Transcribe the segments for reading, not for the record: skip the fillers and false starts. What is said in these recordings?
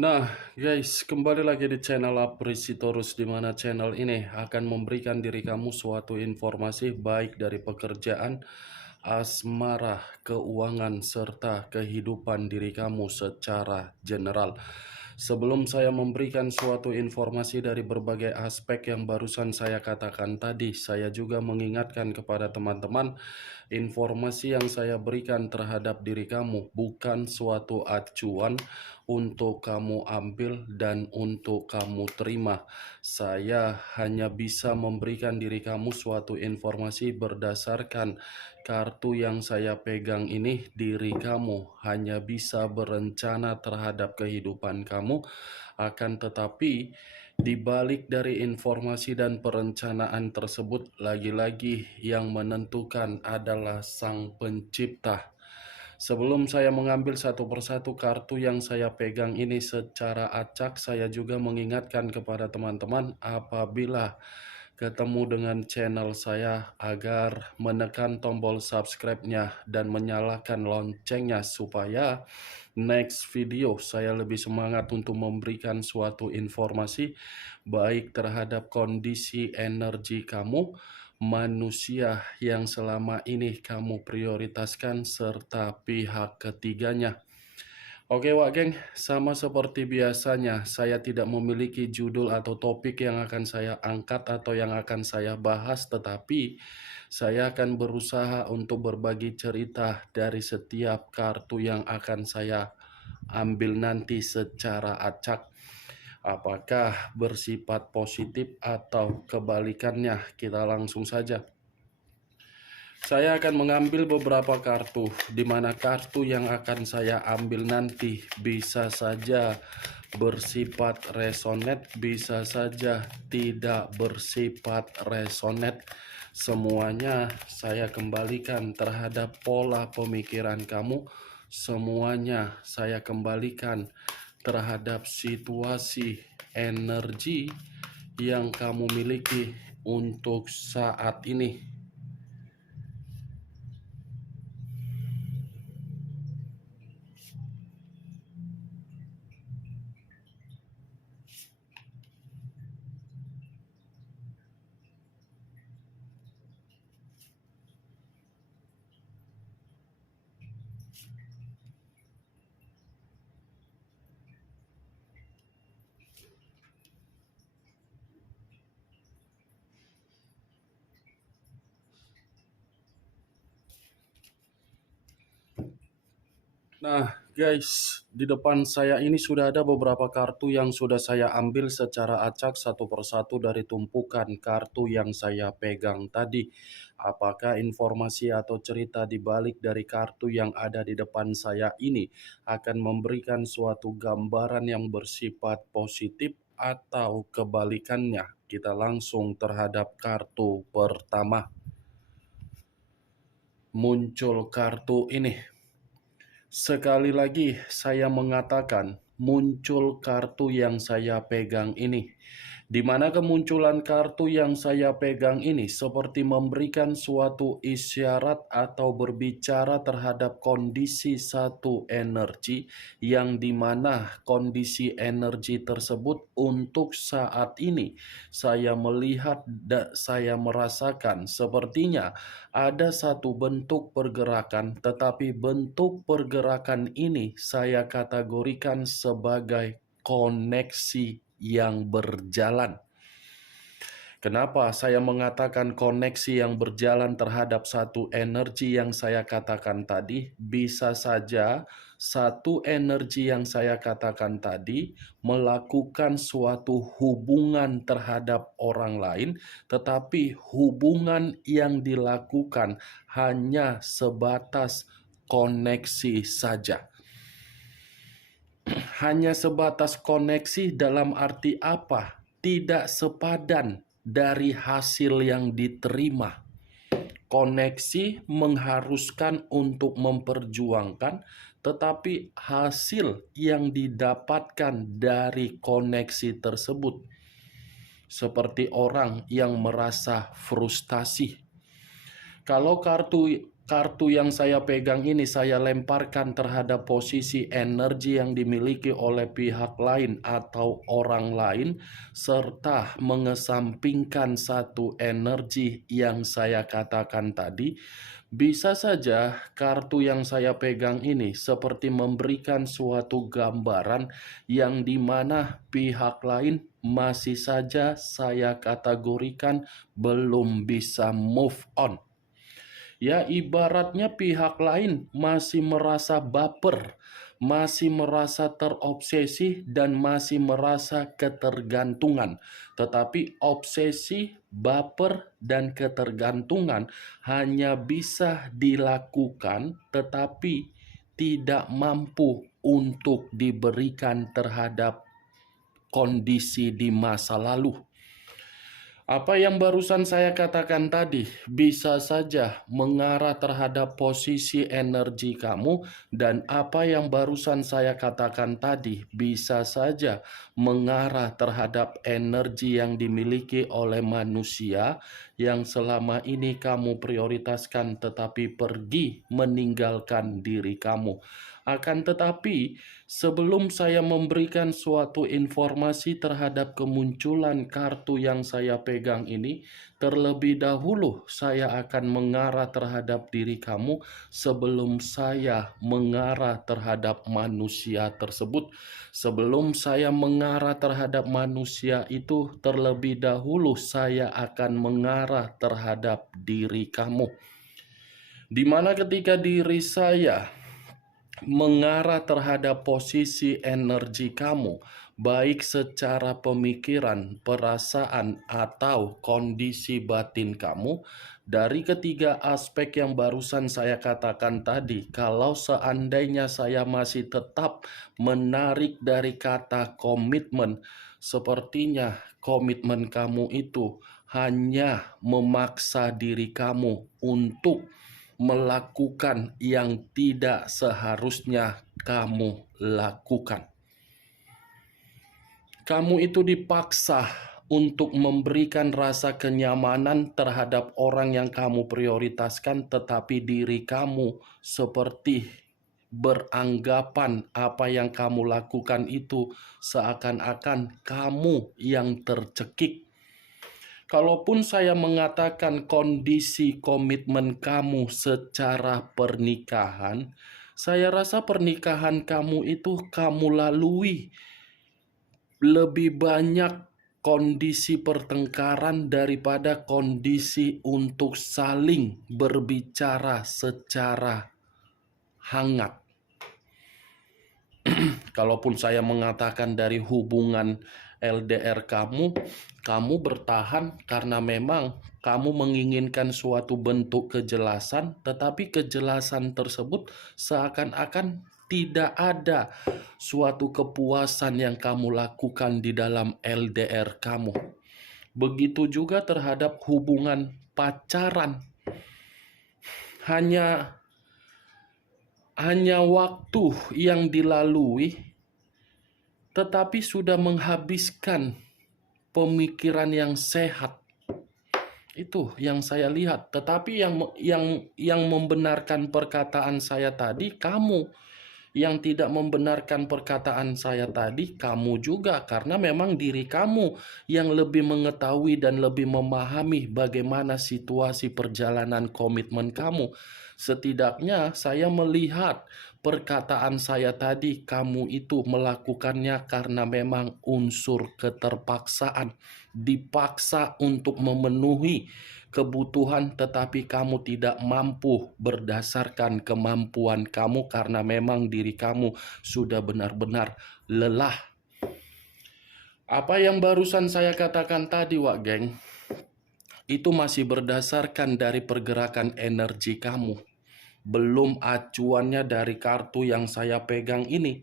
Nah, guys, kembali lagi di channel Aprisitorus, di mana channel ini akan memberikan diri kamu suatu informasi baik dari pekerjaan, asmara, keuangan, serta kehidupan diri kamu secara general. Sebelum saya memberikan suatu informasi dari berbagai aspek yang barusan saya katakan tadi, saya juga mengingatkan kepada teman-teman, informasi yang saya berikan terhadap diri kamu bukan suatu acuan untuk kamu ambil dan untuk kamu terima. Saya hanya bisa memberikan diri kamu suatu informasi berdasarkan kartu yang saya pegang ini. Diri kamu hanya bisa berencana terhadap kehidupan kamu, akan tetapi di balik dari informasi dan perencanaan tersebut, lagi-lagi yang menentukan adalah Sang Pencipta. Sebelum saya mengambil satu persatu kartu yang saya pegang ini secara acak, saya juga mengingatkan kepada teman-teman apabila ketemu dengan channel saya agar menekan tombol subscribe-nya dan menyalakan loncengnya supaya next video saya lebih semangat untuk memberikan suatu informasi baik terhadap kondisi energi kamu, manusia yang selama ini kamu prioritaskan, serta pihak ketiganya. Oke Wak Geng, sama seperti biasanya, saya tidak memiliki judul atau topik yang akan saya angkat atau yang akan saya bahas, tetapi saya akan berusaha untuk berbagi cerita dari setiap kartu yang akan saya ambil nanti secara acak. Apakah bersifat positif atau kebalikannya? Kita langsung saja. Saya akan mengambil beberapa kartu, di mana kartu yang akan saya ambil nanti bisa saja bersifat resonate, bisa saja tidak bersifat resonate. Semuanya saya kembalikan terhadap pola pemikiran kamu. Semuanya saya kembalikan terhadap situasi energi yang kamu miliki untuk saat ini. Nah, guys, di depan saya ini sudah ada beberapa kartu yang sudah saya ambil secara acak satu persatu dari tumpukan kartu yang saya pegang tadi. Apakah informasi atau cerita di balik dari kartu yang ada di depan saya ini akan memberikan suatu gambaran yang bersifat positif atau kebalikannya? Kita langsung terhadap kartu pertama. Muncul kartu ini. Sekali lagi saya mengatakan, muncul kartu yang saya pegang ini. Di mana kemunculan kartu yang saya pegang ini seperti memberikan suatu isyarat atau berbicara terhadap kondisi satu energi, yang dimana kondisi energi tersebut untuk saat ini saya melihat dan saya merasakan sepertinya ada satu bentuk pergerakan, tetapi bentuk pergerakan ini saya kategorikan sebagai koneksi yang berjalan. Kenapa saya mengatakan koneksi yang berjalan terhadap satu energi yang saya katakan tadi? Bisa saja satu energi yang saya katakan tadi melakukan suatu hubungan terhadap orang lain, tetapi hubungan yang dilakukan hanya sebatas koneksi saja. Hanya sebatas koneksi dalam arti apa? Tidak sepadan dari hasil yang diterima. Koneksi mengharuskan untuk memperjuangkan, tetapi hasil yang didapatkan dari koneksi tersebut seperti orang yang merasa frustasi. Kalau kartu kartu yang saya pegang ini saya lemparkan terhadap posisi energi yang dimiliki oleh pihak lain atau orang lain, serta mengesampingkan satu energi yang saya katakan tadi, bisa saja kartu yang saya pegang ini seperti memberikan suatu gambaran yang dimana pihak lain masih saja saya kategorikan belum bisa move on. Ya, ibaratnya pihak lain masih merasa baper, masih merasa terobsesi, dan masih merasa ketergantungan. Tetapi obsesi, baper, dan ketergantungan hanya bisa dilakukan, tetapi tidak mampu untuk diberikan terhadap kondisi di masa lalu. Apa yang barusan saya katakan tadi bisa saja mengarah terhadap posisi energi kamu, dan apa yang barusan saya katakan tadi bisa saja mengarah terhadap energi yang dimiliki oleh manusia yang selama ini kamu prioritaskan tetapi pergi meninggalkan diri kamu. Akan tetapi, sebelum saya memberikan suatu informasi terhadap kemunculan kartu yang saya pegang ini, terlebih dahulu saya akan mengarah terhadap diri kamu sebelum saya mengarah terhadap manusia tersebut. Sebelum saya mengarah terhadap manusia itu, terlebih dahulu saya akan mengarah terhadap diri kamu. Di mana ketika diri saya mengarah terhadap posisi energi kamu, baik secara pemikiran, perasaan, atau kondisi batin kamu, dari ketiga aspek yang barusan saya katakan tadi, kalau seandainya saya masih tetap menarik dari kata komitmen, sepertinya komitmen kamu itu hanya memaksa diri kamu untuk melakukan yang tidak seharusnya kamu lakukan. Kamu itu dipaksa untuk memberikan rasa kenyamanan terhadap orang yang kamu prioritaskan, tetapi diri kamu seperti beranggapan apa yang kamu lakukan itu seakan-akan kamu yang tercekik. Kalaupun saya mengatakan kondisi komitmen kamu secara pernikahan, saya rasa pernikahan kamu itu kamu lalui lebih banyak kondisi pertengkaran daripada kondisi untuk saling berbicara secara hangat. Kalaupun saya mengatakan dari hubungan LDR kamu bertahan karena memang kamu menginginkan suatu bentuk kejelasan, tetapi kejelasan tersebut seakan-akan tidak ada suatu kepuasan yang kamu lakukan di dalam LDR kamu. Begitu juga terhadap hubungan pacaran. Hanya waktu yang dilalui, tetapi sudah menghabiskan pemikiran yang sehat. Itu yang saya lihat. Tetapi yang membenarkan perkataan saya tadi, kamu. Yang tidak membenarkan perkataan saya tadi, kamu juga. Karena memang diri kamu yang lebih mengetahui dan lebih memahami bagaimana situasi perjalanan komitmen kamu. Setidaknya saya melihat perkataan saya tadi, kamu itu melakukannya karena memang unsur keterpaksaan. Dipaksa untuk memenuhi kebutuhan, tetapi kamu tidak mampu berdasarkan kemampuan kamu karena memang diri kamu sudah benar-benar lelah. Apa yang barusan saya katakan tadi, Wak Geng, itu masih berdasarkan dari pergerakan energi kamu. Belum acuannya dari kartu yang saya pegang ini.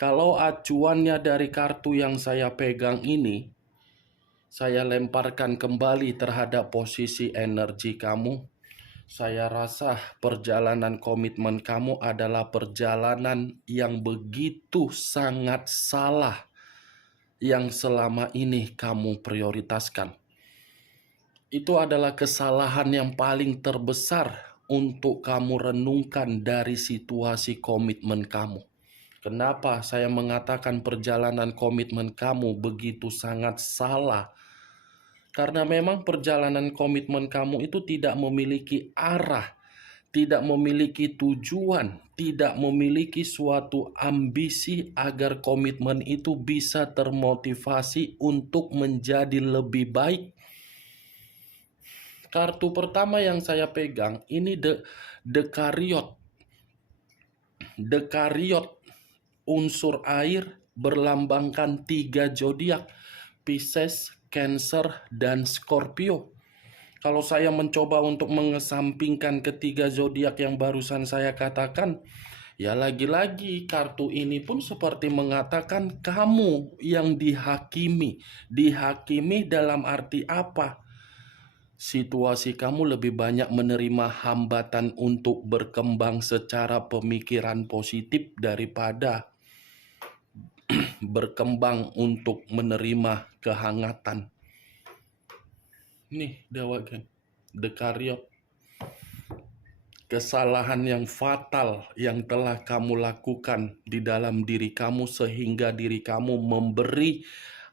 Kalau acuannya dari kartu yang saya pegang ini, saya lemparkan kembali terhadap posisi energi kamu. Saya rasa perjalanan komitmen kamu adalah perjalanan yang begitu sangat salah yang selama ini kamu prioritaskan. Itu adalah kesalahan yang paling terbesar untuk kamu renungkan dari situasi komitmen kamu. Kenapa saya mengatakan perjalanan komitmen kamu begitu sangat salah? Karena memang perjalanan komitmen kamu itu tidak memiliki arah, tidak memiliki tujuan, tidak memiliki suatu ambisi agar komitmen itu bisa termotivasi untuk menjadi lebih baik. Kartu pertama yang saya pegang ini the Chariot. The Chariot, unsur air, berlambangkan 3 zodiak, Pisces, Cancer, dan Scorpio. Kalau saya mencoba untuk mengesampingkan ketiga zodiak yang barusan saya katakan, ya lagi-lagi kartu ini pun seperti mengatakan kamu yang dihakimi. Dihakimi dalam arti apa? Situasi kamu lebih banyak menerima hambatan untuk berkembang secara pemikiran positif daripada berkembang untuk menerima kehangatan. Nih, Dewa Geng, The Chariot. Kesalahan yang fatal yang telah kamu lakukan di dalam diri kamu sehingga diri kamu memberi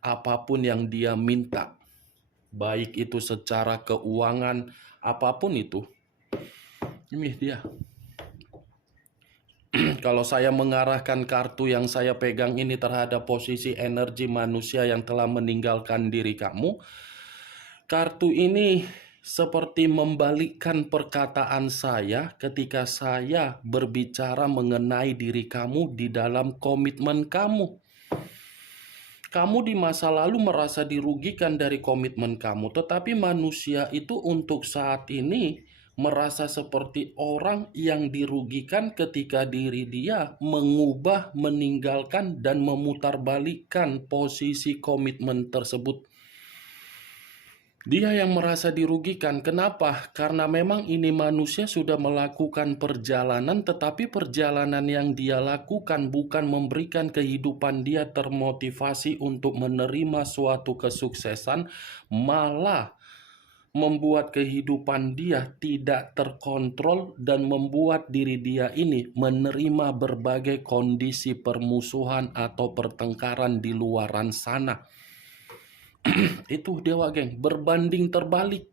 apapun yang dia minta. Baik itu secara keuangan, apapun itu. Ini dia. Kalau saya mengarahkan kartu yang saya pegang ini terhadap posisi energi manusia yang telah meninggalkan diri kamu, kartu ini seperti membalikkan perkataan saya ketika saya berbicara mengenai diri kamu di dalam komitmen kamu. Kamu di masa lalu merasa dirugikan dari komitmen kamu, tetapi manusia itu untuk saat ini merasa seperti orang yang dirugikan ketika diri dia mengubah, meninggalkan, dan memutarbalikkan posisi komitmen tersebut. Dia yang merasa dirugikan. Kenapa? Karena memang ini manusia sudah melakukan perjalanan, tetapi perjalanan yang dia lakukan bukan memberikan kehidupan dia termotivasi untuk menerima suatu kesuksesan, malah membuat kehidupan dia tidak terkontrol dan membuat diri dia ini menerima berbagai kondisi permusuhan atau pertengkaran di luaran sana. Itu Dewa Geng, berbanding terbalik.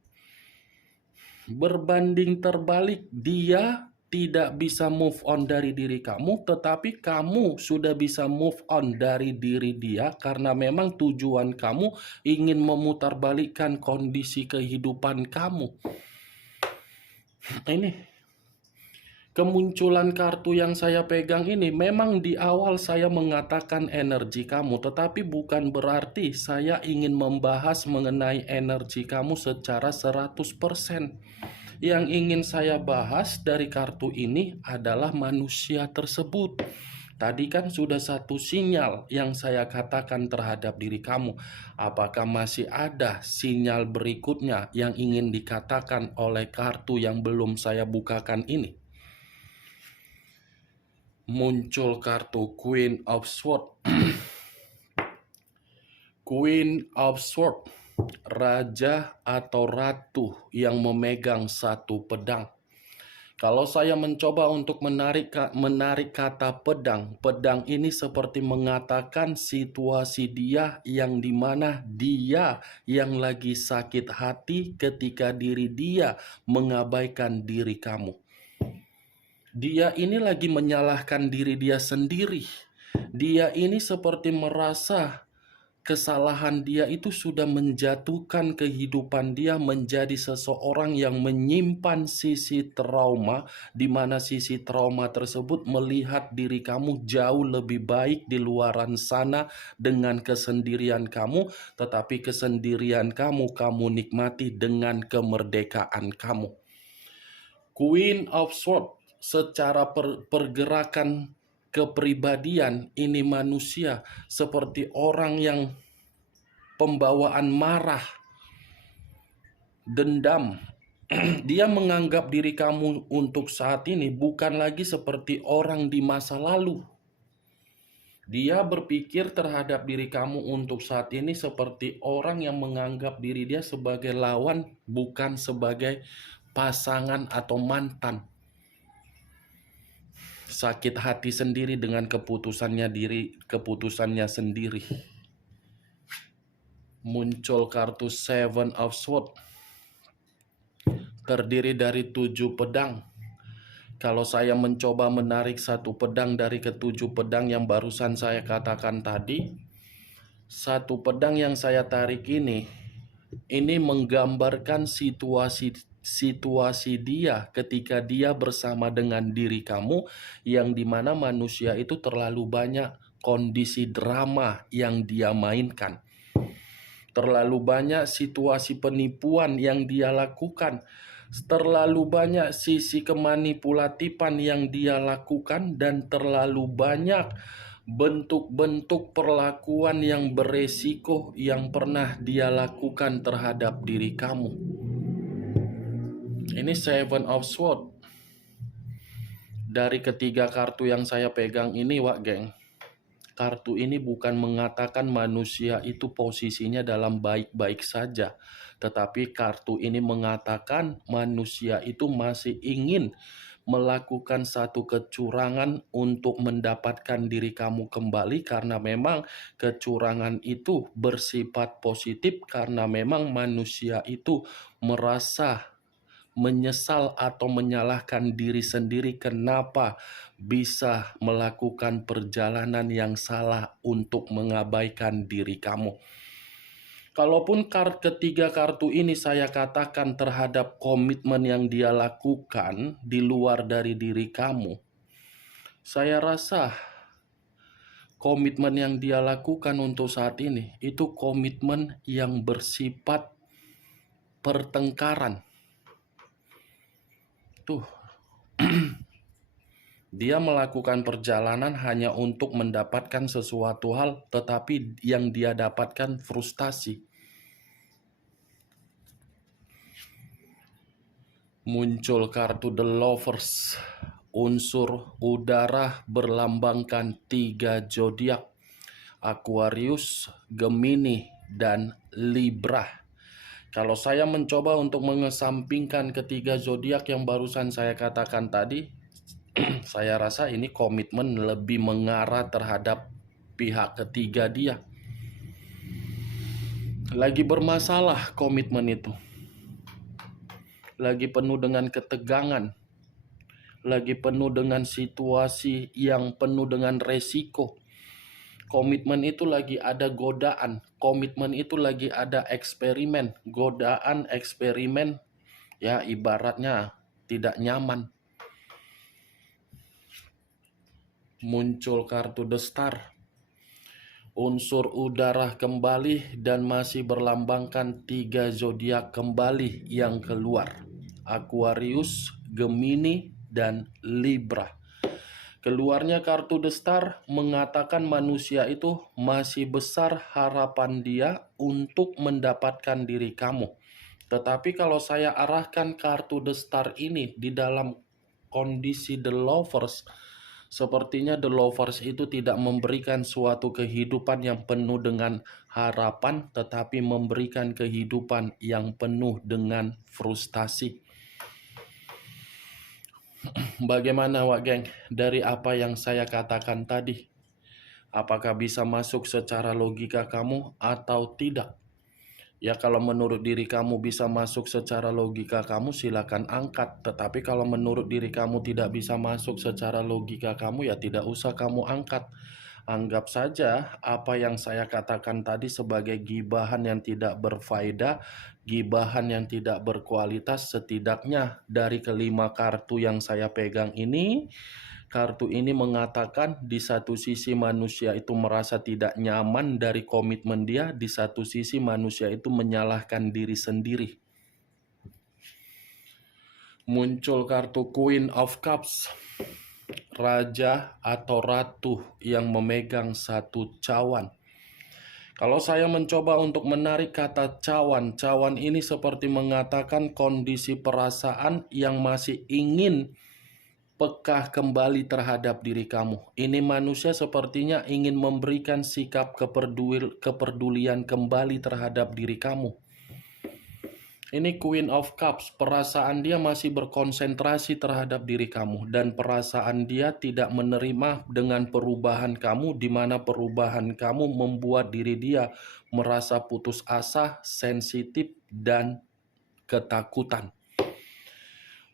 Berbanding terbalik, dia tidak bisa move on dari diri kamu, tetapi kamu sudah bisa move on dari diri dia karena memang tujuan kamu ingin memutarbalikkan kondisi kehidupan kamu. Ini kemunculan kartu yang saya pegang ini memang di awal saya mengatakan energi kamu, tetapi bukan berarti saya ingin membahas mengenai energi kamu secara 100%. Yang ingin saya bahas dari kartu ini adalah manusia tersebut. Tadi kan sudah satu sinyal yang saya katakan terhadap diri kamu. Apakah masih ada sinyal berikutnya yang ingin dikatakan oleh kartu yang belum saya bukakan ini? Muncul kartu Queen of Swords. Queen of Swords, raja atau ratu yang memegang satu pedang. Kalau saya mencoba untuk menarik kata pedang, pedang ini seperti mengatakan situasi dia yang dimana dia yang lagi sakit hati ketika diri dia mengabaikan diri kamu. Dia ini lagi menyalahkan diri dia sendiri. Dia ini seperti merasa kesalahan dia itu sudah menjatuhkan kehidupan dia menjadi seseorang yang menyimpan sisi trauma, di mana sisi trauma tersebut melihat diri kamu jauh lebih baik di luaran sana dengan kesendirian kamu, tetapi kesendirian kamu nikmati dengan kemerdekaan kamu. Queen of Swords, secara pergerakan kepribadian ini manusia seperti orang yang pembawaan marah, dendam. Dia menganggap diri kamu untuk saat ini bukan lagi seperti orang di masa lalu. Dia berpikir terhadap diri kamu untuk saat ini seperti orang yang menganggap diri dia sebagai lawan, bukan sebagai pasangan atau mantan. Sakit hati sendiri dengan keputusannya sendiri. Muncul kartu Seven of Swords, terdiri dari 7 pedang. Kalau saya mencoba menarik satu pedang dari ketujuh pedang yang barusan saya katakan tadi, satu pedang yang saya tarik ini menggambarkan situasi dia ketika dia bersama dengan diri kamu, yang dimana manusia itu terlalu banyak kondisi drama yang dia mainkan. Terlalu banyak situasi penipuan yang dia lakukan. Terlalu banyak sisi kemanipulatifan yang dia lakukan, dan terlalu banyak bentuk-bentuk perlakuan yang beresiko yang pernah dia lakukan terhadap diri kamu. Ini Seven of Swords. Dari ketiga kartu yang saya pegang ini, Wak Geng, kartu ini bukan mengatakan manusia itu posisinya dalam baik-baik saja, tetapi kartu ini mengatakan manusia itu masih ingin melakukan satu kecurangan untuk mendapatkan diri kamu kembali, karena memang kecurangan itu bersifat positif, karena memang manusia itu merasa menyesal atau menyalahkan diri sendiri kenapa bisa melakukan perjalanan yang salah untuk mengabaikan diri kamu. Kalaupun ketiga kartu ini saya katakan terhadap komitmen yang dia lakukan di luar dari diri kamu, saya rasa komitmen yang dia lakukan untuk saat ini itu komitmen yang bersifat pertengkaran. Tuh, dia melakukan perjalanan hanya untuk mendapatkan sesuatu hal, tetapi yang dia dapatkan frustasi. Muncul kartu The Lovers, unsur udara berlambangkan 3 zodiak, Aquarius, Gemini, dan Libra. Kalau saya mencoba untuk mengesampingkan ketiga zodiak yang barusan saya katakan tadi, saya rasa ini komitmen lebih mengarah terhadap pihak ketiga dia. Lagi bermasalah komitmen itu. Lagi penuh dengan ketegangan. Lagi penuh dengan situasi yang penuh dengan resiko. Komitmen itu lagi ada godaan. Komitmen itu lagi ada eksperimen. Godaan, eksperimen, ya ibaratnya tidak nyaman. Muncul kartu The Star. Unsur udara kembali dan masih berlambangkan 3 zodiak kembali yang keluar. Aquarius, Gemini, dan Libra. Keluarnya kartu The Star mengatakan manusia itu masih besar harapan dia untuk mendapatkan diri kamu. Tetapi kalau saya arahkan kartu The Star ini di dalam kondisi The Lovers, sepertinya The Lovers itu tidak memberikan suatu kehidupan yang penuh dengan harapan, tetapi memberikan kehidupan yang penuh dengan frustasi. Bagaimana Wak Geng dari apa yang saya katakan tadi? Apakah bisa masuk secara logika kamu atau tidak? Ya, kalau menurut diri kamu bisa masuk secara logika kamu, silakan angkat. Tetapi kalau menurut diri kamu tidak bisa masuk secara logika kamu, ya tidak usah kamu angkat. Anggap saja apa yang saya katakan tadi sebagai gibahan yang tidak berfaedah, gibahan yang tidak berkualitas. Setidaknya dari kelima kartu yang saya pegang ini, kartu ini mengatakan di satu sisi manusia itu merasa tidak nyaman dari komitmen dia, di satu sisi manusia itu menyalahkan diri sendiri. Muncul kartu Queen of Cups, raja atau ratu yang memegang satu cawan. Kalau saya mencoba untuk menarik kata cawan, cawan ini seperti mengatakan kondisi perasaan yang masih ingin peka kembali terhadap diri kamu. Ini manusia sepertinya ingin memberikan sikap kepedulian kembali terhadap diri kamu. Ini Queen of Cups, perasaan dia masih berkonsentrasi terhadap diri kamu dan perasaan dia tidak menerima dengan perubahan kamu, di mana perubahan kamu membuat diri dia merasa putus asa, sensitif, dan ketakutan.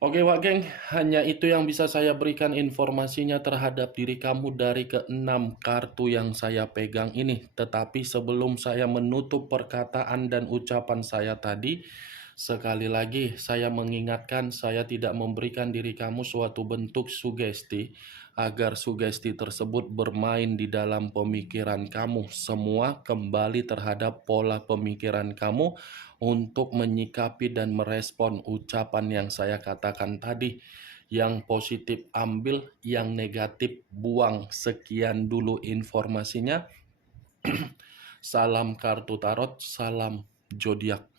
Oke Wak Geng, hanya itu yang bisa saya berikan informasinya terhadap diri kamu dari keenam kartu yang saya pegang ini. Tetapi sebelum saya menutup perkataan dan ucapan saya tadi, sekali lagi saya mengingatkan saya tidak memberikan diri kamu suatu bentuk sugesti agar sugesti tersebut bermain di dalam pemikiran kamu. Semua kembali terhadap pola pemikiran kamu untuk menyikapi dan merespon ucapan yang saya katakan tadi. Yang positif ambil, yang negatif buang. Sekian dulu informasinya. Salam kartu tarot, salam zodiak.